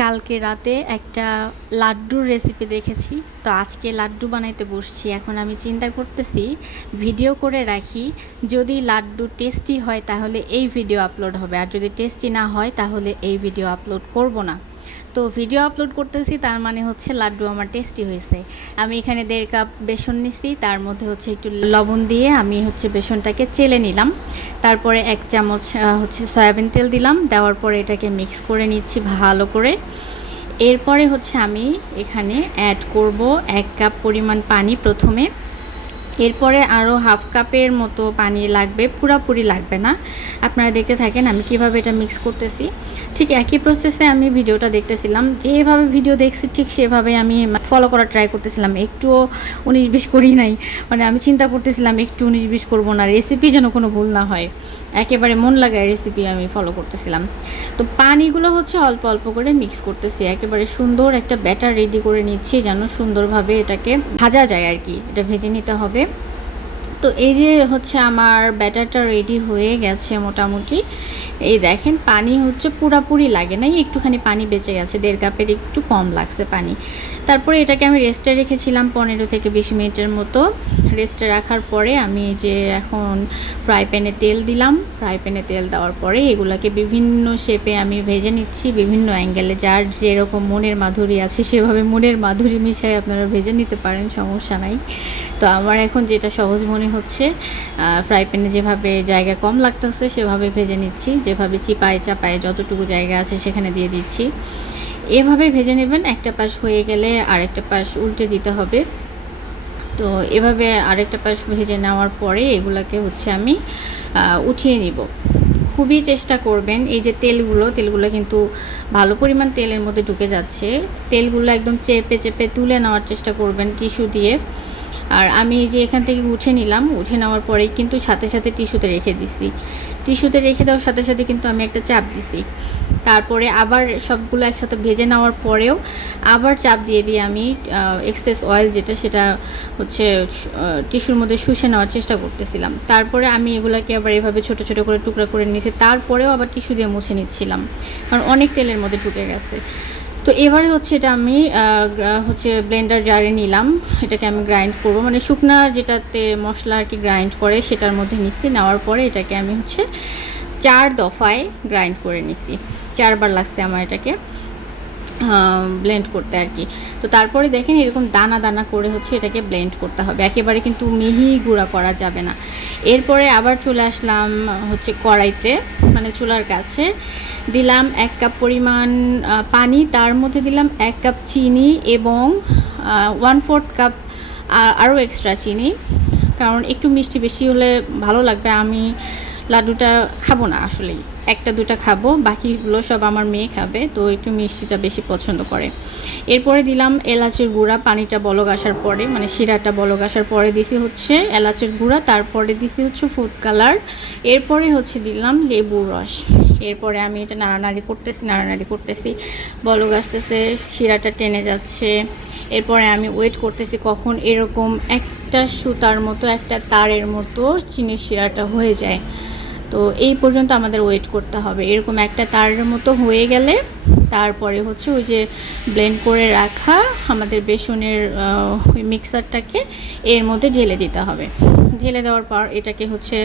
কালকে রাতে একটা লাড্ডুর রেসিপি দেখেছি, তো আজকে লাড্ডু বানাইতে বসছি। এখন আমি চিন্তা করতেছি ভিডিও করে রাখি, যদি লাড্ডু টেস্টি হয় তাহলে এই ভিডিও আপলোড হবে, আর যদি টেস্টি না হয় তাহলে এই ভিডিও আপলোড করব না। তো ভিডিও আপলোড করতেছি তার মানে হচ্ছে লাড্ডু আমার টেস্টি হয়েছে। আমি এখানে 1.5 কাপ বেসন নিছি, তার মধ্যে হচ্ছে একটু লবণ দিয়ে আমি হচ্ছে বেসনটাকে চেলে নিলাম। তারপরে 1 চামচ হচ্ছে সয়াবিন তেল দিলাম, দেওয়ার পরে এটাকে মিক্স করে নিচ্ছি ভালো করে। এরপরে হচ্ছে আমি এখানে অ্যাড করব 1 কাপ পরিমাণ পানি প্রথমে। এরপরে আরও হাফ কাপের মতো পানি লাগবে, পুরাপুরি লাগবে না। আপনারা দেখতে থাকেন আমি কিভাবে এটা মিক্স করতেছি। ঠিক একই প্রসেসে আমি ভিডিওটা দেখতেছিলাম, যেভাবে ভিডিও দেখছি ঠিক সেভাবে আমি ফলো করার ট্রাই করতেছিলাম। একটুও 19-20 করি নাই, মানে আমি চিন্তা করতেছিলাম একটু 19-20 করবো না, রেসিপি যেন কোনো ভুল না হয়। একেবারে মন লাগায় রেসিপি আমি ফলো করতেছিলাম। তো পানিগুলো হচ্ছে অল্প অল্প করে মিক্স করতেছি, একেবারে সুন্দর একটা ব্যাটার রেডি করে নিচ্ছি যেন সুন্দরভাবে এটাকে ভাজা যায় আর কি, এটা ভেজে নিতে হবে। তো এই যে হচ্ছে আমার ব্যাটারটা রেডি হয়ে গেছে মোটামুটি। এই দেখেন পানি হচ্ছে পুরাপুরি লাগে নাই, একটুখানি পানি বেঁচে গেছে, 1.5 কাপের একটু কম লাগছে পানি। তারপরে এটাকে আমি রেস্টে রেখেছিলাম 15 থেকে 20 মিনিটের মতো। রেস্টে রাখার পরে আমি যে এখন ফ্রাই প্যানে তেল দিলাম, ফ্রাই প্যানে তেল দেওয়ার পরে এগুলোকে বিভিন্ন শেপে আমি ভেজে নিচ্ছি, বিভিন্ন অ্যাঙ্গেলে। যার যেরকম মনের মাধুরী আছে সেভাবে মনের মাধুরী মিশাই আপনারা ভেজে নিতে পারেন, সমস্যা নাই। তো আমার এখন যেটা সহজ মনে হচ্ছে, ফ্রাই প্যানে যেভাবে জায়গা কম লাগতেছে সেভাবে ভেজে নিচ্ছি, যেভাবে চিপায় চাপায় যতটুকু জায়গা আছে সেখানে দিয়ে দিচ্ছি। এভাবে ভেজে নেবেন, একটা পাশ হয়ে গেলে আরেকটা পাশ উল্টে দিতে হবে। তো এভাবে আরেকটা পাশ ভেজে নেওয়ার পরে এগুলোকে হচ্ছে আমি উঠিয়ে নিব। খুবই চেষ্টা করবেন, এই যে তেলগুলো কিন্তু ভালো পরিমাণ তেলের মধ্যে ঢুকে যাচ্ছে, তেলগুলো একদম চেপে চেপে তুলে নেওয়ার চেষ্টা করবেন টিস্যু দিয়ে। আর আমি এই যে এখান থেকে উঠে নিলাম, উঠে নেওয়ার পরেই কিন্তু সাথে সাথে টিস্যুতে রেখে দিছি। টিস্যুতে রেখে দেওয়ার সাথে সাথে কিন্তু আমি একটা চাপ দিছি। তারপরে আবার সবগুলো একসাথে ভেজে নেওয়ার পরেও আবার চাপ দিয়ে দিয়ে আমি এক্সেস অয়েল যেটা সেটা হচ্ছে টিস্যুর মধ্যে শুষে নেওয়ার চেষ্টা করতেছিলাম। তারপরে আমি এগুলোকে আবার এভাবে ছোট ছোট করে টুকরা করে নিয়েছি, তারপরেও আবার টিস্যু দিয়ে মুছে নিচ্ছিলাম, কারণ অনেক তেলের মধ্যে ঢুকে গেছে। তো এবারে হচ্ছে এটা আমি হচ্ছে ব্লেন্ডার জারে নিলাম, এটাকে আমি গ্রাইন্ড করব, মানে শুকনা যেটাতে মশলা আর কি গ্রাইন্ড করে সেটার মধ্যে নিচ্ছি। নেওয়ার পরে এটাকে আমি হচ্ছে 4 দফায় গ্রাইন্ড করে নিছি, 4 বার লাগছে আমার এটাকে ব্লেন্ড করতে আর কি। তো তারপরে দেখেন এরকম দানা দানা করে হচ্ছে এটাকে ব্লেন্ড করতে হবে, একেবারে কিন্তু মিহি গুঁড়া করা যাবে না। এরপরে আবার চলে আসলাম হচ্ছে কড়াইতে, মানে চুলার কাছে দিলাম 1 কাপ পরিমাণ পানি, তার মধ্যে দিলাম 1 কাপ চিনি এবং 1/4 কাপ আরও এক্সট্রা চিনি, কারণ একটু মিষ্টি বেশি হলে ভালো লাগবে। আমি লাড্ডুটা খাবো না আসলেই, 1-2টা খাবো, বাকিগুলো সব আমার মেয়ে খাবে, তো একটু মিষ্টিটা বেশি পছন্দ করে। এরপরে দিলাম এলাচের গুঁড়া, পানিটা বলক আসার পরে, মানে শিরাটা বলক আসার পরে দিছি হচ্ছে এলাচের গুঁড়া, তারপরে দিছি হচ্ছে ফুড কালার, এরপরে হচ্ছে দিলাম লেবুর রস। এরপরে আমি এটা নাড়ানাড়ি করতেছি, বলক আসতেছে, শিরাটা টেনে যাচ্ছে। এরপরে আমি ওয়েট করতেছি কখন এরকম একটা সুতার মতো, একটা তারের মতো চিনির শিরাটা হয়ে যায়। তো এই পর্যন্ত আমাদের ওয়েট করতে হবে, এরকম একটা তারের মতো হয়ে গেলে তারপরে হচ্ছে ওই যে ব্লেন্ড করে রাখা আমাদের বেসনের ওই মিক্সারটাকে এর মধ্যে ঢেলে দিতে হবে। ঢেলে দেওয়ার পর এটাকে হচ্ছে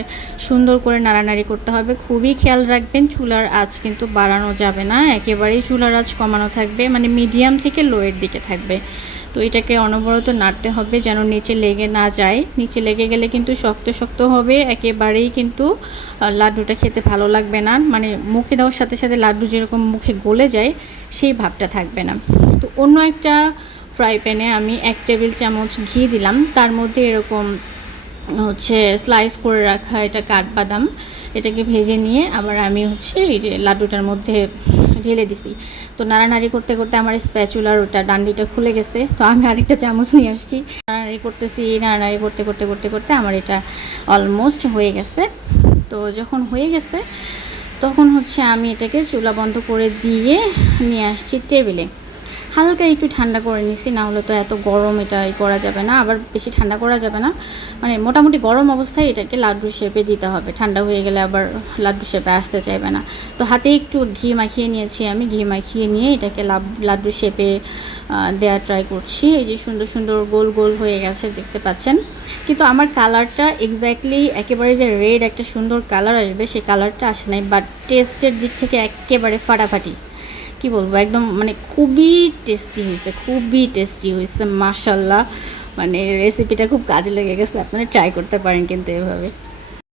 সুন্দর করে নাড়ানাড়ি করতে হবে। খুবই খেয়াল রাখবেন চুলার আঁচ কিন্তু বাড়ানো যাবে না, একেবারেই চুলার আঁচ কমানো থাকবে, মানে মিডিয়াম থেকে লোয়ের দিকে থাকবে। তো এটাকে অনবরত নাড়তে হবে যেন নিচে লেগে না যায়, নিচে লেগে গেলে কিন্তু শক্ত শক্ত হবে, একেবারেই কিন্তু লাড্ডুটা খেতে ভালো লাগবে না, মানে মুখে দেওয়ার সাথে সাথে লাড্ডু যেরকম মুখে গলে যায় সেই ভাবটা থাকবে না। তো অন্য একটা ফ্রাই প্যানে আমি 1 টেবিল চামচ ঘি দিলাম, তার মধ্যে এরকম হচ্ছে স্লাইস করে রাখা এটা কাঠবাদাম, এটাকে ভেজে নিয়ে আবার আমি হচ্ছে এই যে লাড্ডুটার মধ্যে ঢেলে দিছি। তো নাড়ানাড়ি করতে করতে আমার স্প্যাচুলার ওটা ডান্ডিটা খুলে গেছে, তো আমি আরেকটা চামচ নিয়ে আসছি, নাড়ানাড়ি করতেছি, নাড়ানাড়ি করতে করতে করতে করতে আমার এটা অলমোস্ট হয়ে গেছে। তো যখন হয়ে গেছে তখন হচ্ছে আমি এটাকে চুলা বন্ধ করে দিয়ে নিয়ে আসছি টেবিলে। হালকা একটু ঠান্ডা করে নিছি, না হলে তো এত গরম এটা করা যাবে না, আবার বেশি ঠান্ডা করা যাবে না, মানে মোটামুটি গরম অবস্থায় এটাকে লাড্ডুর শেপে দিতে হবে। ঠান্ডা হয়ে গেলে আবার লাড্ডু শেপে আসতে চাইবে না। তো হাতে একটু ঘি মাখিয়ে নিয়েছি, আমি ঘি মাখিয়ে নিয়ে এটাকে লাড্ডু শেপে দেওয়া ট্রাই করছি। এই যে সুন্দর সুন্দর গোল গোল হয়ে গেছে দেখতে পাচ্ছেন, কিন্তু আমার কালারটা এক্স্যাক্টলি একেবারে যে রেড একটা সুন্দর কালার আসবে সেই কালারটা আসে নাই, বাট টেস্টের দিক থেকে একেবারে ফাটাফাটি, কি বলবো, একদম মানে খুবই টেস্টি হয়েছে, খুবই টেস্টি হয়েছে মাশাল্লাহ। মানে রেসিপিটা খুব কাজে লেগে গেছে, আপনারা ট্রাই করতে পারেন কিন্তু এভাবে।